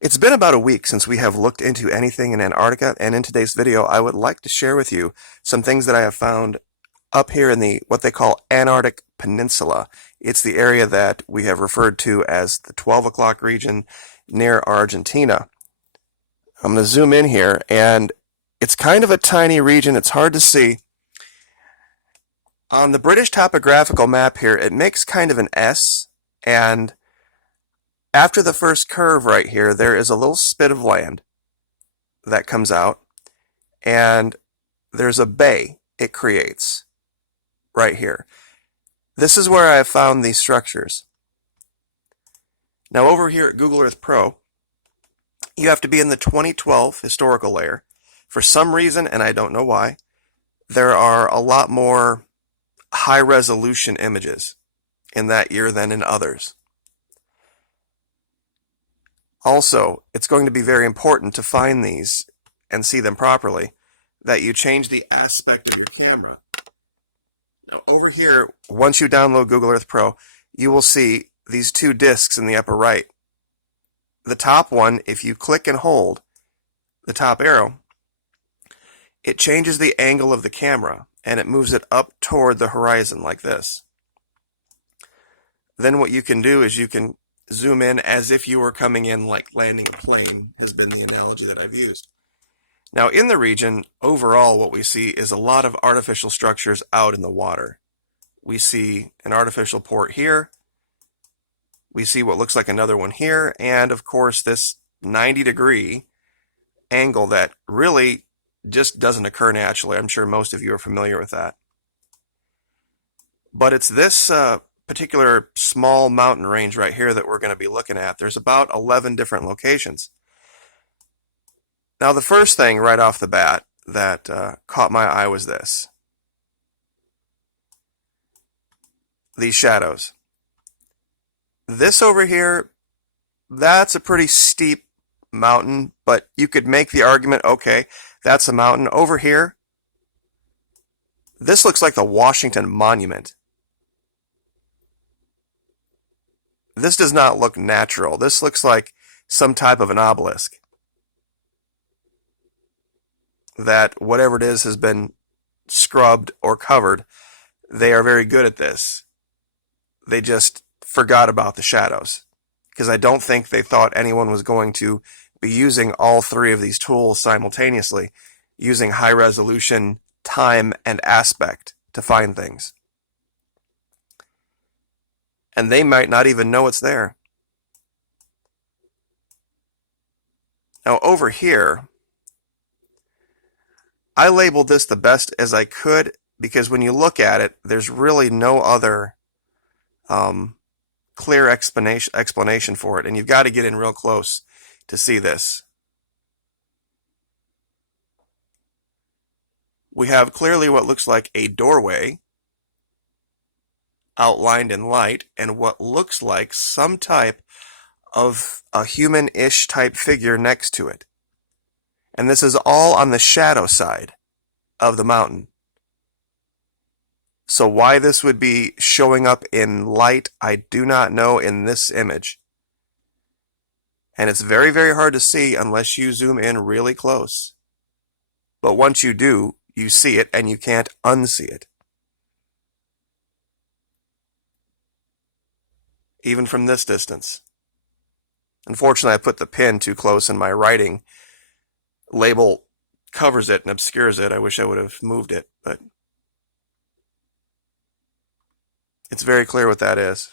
It's been about a week since we have looked into anything in Antarctica, and in today's video I would like to share with you some things that I have found up here in the what they call Antarctic Peninsula. It's the area that we have referred to as the 12 o'clock region near Argentina. I'm going to zoom in here, and it's kind of a tiny region. It's hard to see. On the British topographical map here, it makes kind of an S, and after the first curve right here, there is a little spit of land that comes out, and there's a bay it creates right here. This is where I have found these structures. Now over here at Google Earth Pro, you have to be in the 2012 historical layer. For some reason, and I don't know why, there are a lot more high-resolution images in that year than in others. Also, it's going to be very important to find these and see them properly, that you change the aspect of your camera. Now, over here, once you download Google Earth Pro, you will see these two discs in the upper right. The top one, if you click and hold the top arrow, it changes the angle of the camera, and it moves it up toward the horizon like this. Then what you can do is you can zoom in as if you were coming in like landing a plane, has been the analogy that I've used. Now in the region, overall what we see is a lot of artificial structures out in the water. We see an artificial port here, we see what looks like another one here, and of course this 90-degree angle that really just doesn't occur naturally. I'm sure most of you are familiar with that. But it's this particular small mountain range right here that we're going to be looking at. There's about 11 different locations. Now the first thing right off the bat that caught my eye was this. These shadows. This over here, that's a pretty steep mountain, but you could make the argument, okay, that's a mountain. Over here, this looks like the Washington Monument. This does not look natural. This looks like some type of an obelisk that, whatever it is, has been scrubbed or covered. They are very good at this. They just forgot about the shadows, because I don't think they thought anyone was going to be using all three of these tools simultaneously, using high resolution, time, and aspect to find things. And they might not even know it's there. Now over here, I labeled this the best as I could, because when you look at it, there's really no other clear explanation for it, and you've got to get in real close to see this. We have clearly what looks like a doorway outlined in light, and what looks like some type of a human-ish type figure next to it. And this is all on the shadow side of the mountain. So why this would be showing up in light, I do not know in this image. And it's very, very hard to see unless you zoom in really close. But once you do, you see it, and you can't unsee it. Even from this distance. Unfortunately, I put the pin too close, and my writing label covers it and obscures it. I wish I would have moved it, but it's very clear what that is.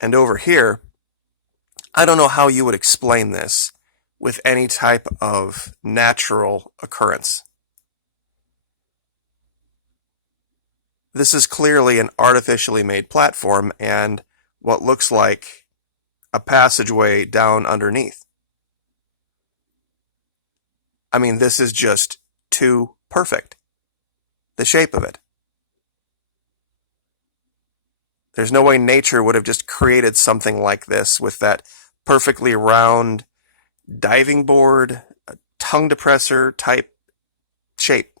And over here, I don't know how you would explain this with any type of natural occurrence. This is clearly an artificially made platform and what looks like a passageway down underneath. I mean, this is just too perfect. The shape of it. There's no way nature would have just created something like this with that perfectly round diving board, a tongue depressor type shape.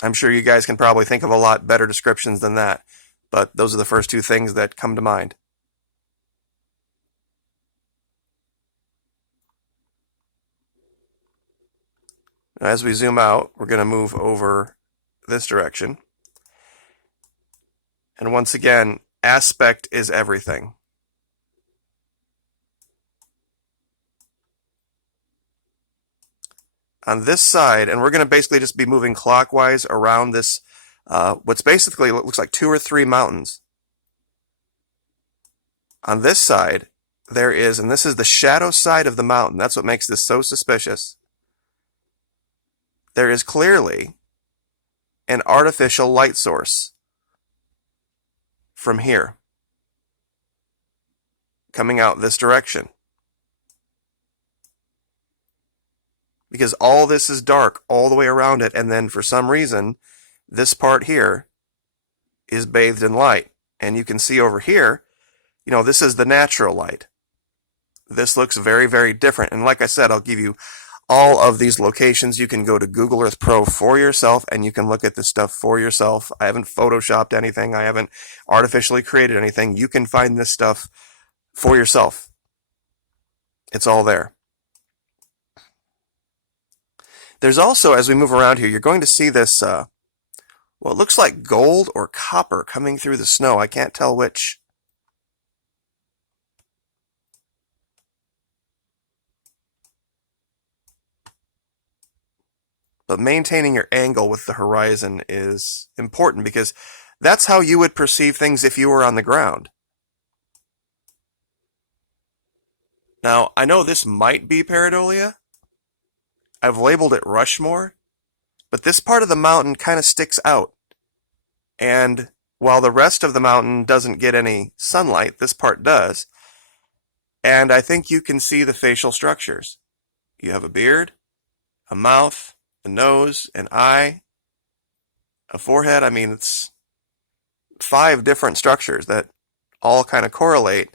I'm sure you guys can probably think of a lot better descriptions than that, but those are the first two things that come to mind. As we zoom out, we're going to move over this direction. And once again, aspect is everything. On this side, and we're going to basically just be moving clockwise around this, what's basically looks like 2 or 3 mountains. On this side, there is, and this is the shadow side of the mountain. That's what makes this so suspicious. There is clearly an artificial light source from here, coming out this direction. Because all this is dark all the way around it, and then for some reason, this part here is bathed in light. And you can see over here, you know, this is the natural light. This looks very, very different. And like I said, I'll give you all of these locations. You can go to Google Earth Pro for yourself, and you can look at this stuff for yourself. I haven't photoshopped anything. I haven't artificially created anything. You can find this stuff for yourself. It's all there. There's also, as we move around here, you're going to see this, what looks like gold or copper coming through the snow. I can't tell which. But maintaining your angle with the horizon is important, because that's how you would perceive things if you were on the ground. Now, I know this might be pareidolia. I've labeled it Rushmore, but this part of the mountain kind of sticks out. And while the rest of the mountain doesn't get any sunlight, this part does. And I think you can see the facial structures. You have a beard, a mouth, a nose, an eye, a forehead. I mean, it's 5 different structures that all kind of correlate.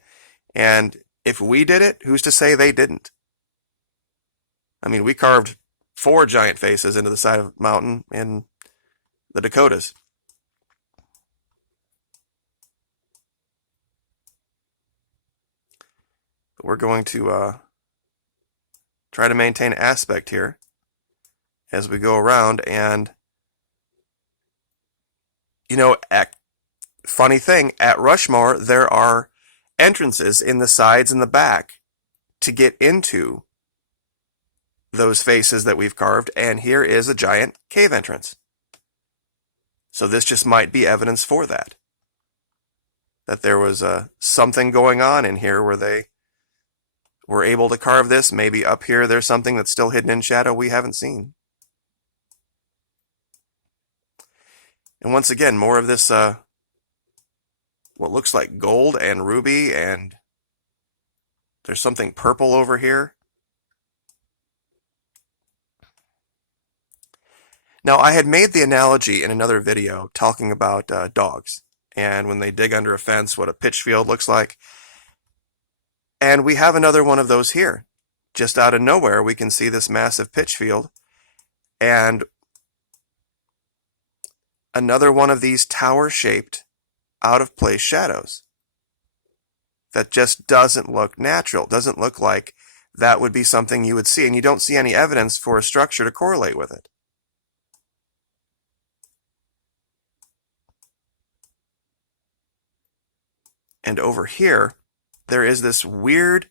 And if we did it, who's to say they didn't? I mean, we carved 4 giant faces into the side of a mountain in the Dakotas. But we're going to try to maintain aspect here as we go around. And, you know, funny thing, at Rushmore, there are entrances in the sides and the back to get into those faces that we've carved, and here is a giant cave entrance. So this just might be evidence for that. That there was something going on in here where they were able to carve this. Maybe up here there's something that's still hidden in shadow we haven't seen. And once again, more of this, what looks like gold and ruby, and there's something purple over here. Now, I had made the analogy in another video talking about dogs, and when they dig under a fence, what a pitch field looks like. And we have another one of those here. Just out of nowhere, we can see this massive pitch field, and another one of these tower-shaped, out-of-place shadows that just doesn't look natural, doesn't look like that would be something you would see, and you don't see any evidence for a structure to correlate with it. And over here, there is this weird,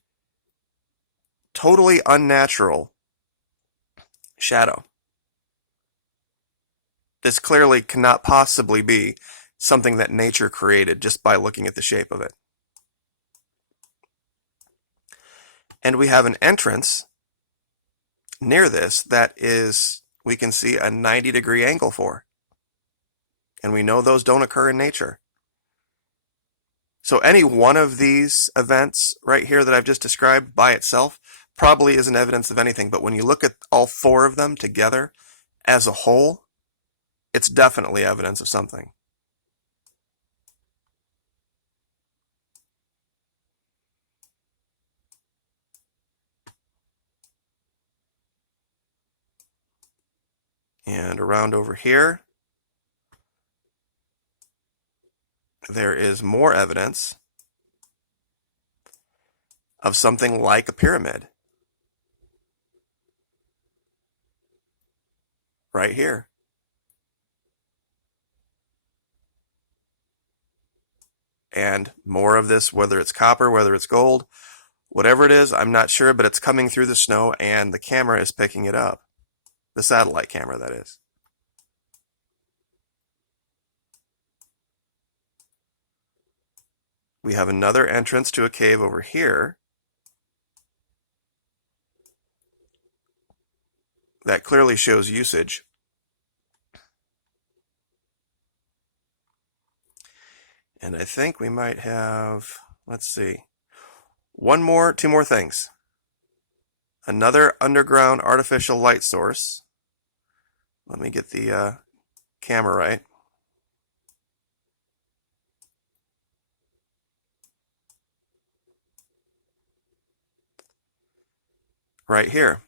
totally unnatural shadow. This clearly cannot possibly be something that nature created just by looking at the shape of it. And we have an entrance near this that is, we can see a 90-degree angle for. And we know those don't occur in nature. So any one of these events right here that I've just described by itself probably isn't evidence of anything. But when you look at all 4 of them together as a whole, it's definitely evidence of something. And around over here, there is more evidence of something like a pyramid. right here. And more of this, whether it's copper, whether it's gold, whatever it is, I'm not sure, but it's coming through the snow and the camera is picking it up. The satellite camera, that is. We have another entrance to a cave over here that clearly shows usage. And I think we might have, let's see, two more things. Another underground artificial light source. Let me get the camera right. Right here.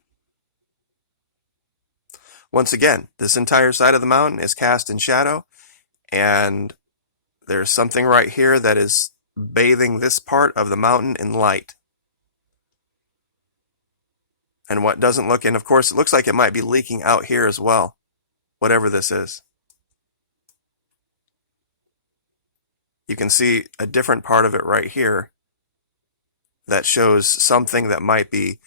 Once again, this entire side of the mountain is cast in shadow, and there's something right here that is bathing this part of the mountain in light. And what doesn't look, and of course it looks like it might be leaking out here as well, whatever this is. You can see a different part of it right here that shows something that might be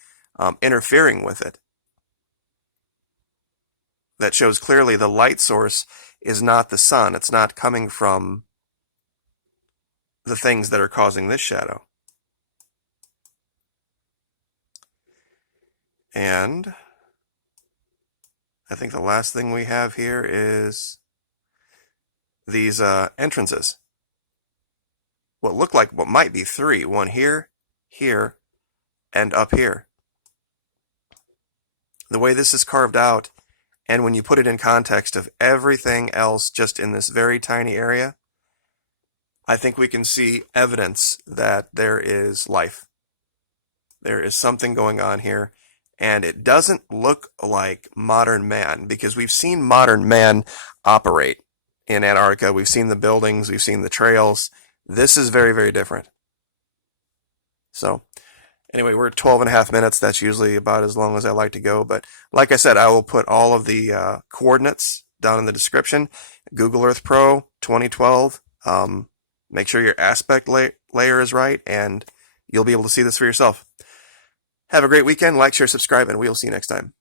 interfering with it. That shows clearly the light source is not the sun. It's not coming from the things that are causing this shadow. And I think the last thing we have here is these entrances. What might be three. One here, here, and up here. The way this is carved out, and when you put it in context of everything else just in this very tiny area, I think we can see evidence that there is life. There is something going on here, and it doesn't look like modern man, because we've seen modern man operate in Antarctica. We've seen the buildings, we've seen the trails. This is very, very different. So anyway, we're at 12.5 minutes. That's usually about as long as I like to go. But like I said, I will put all of the coordinates down in the description. Google Earth Pro 2012. Make sure your aspect layer is right, and you'll be able to see this for yourself. Have a great weekend. Like, share, subscribe, and we'll see you next time.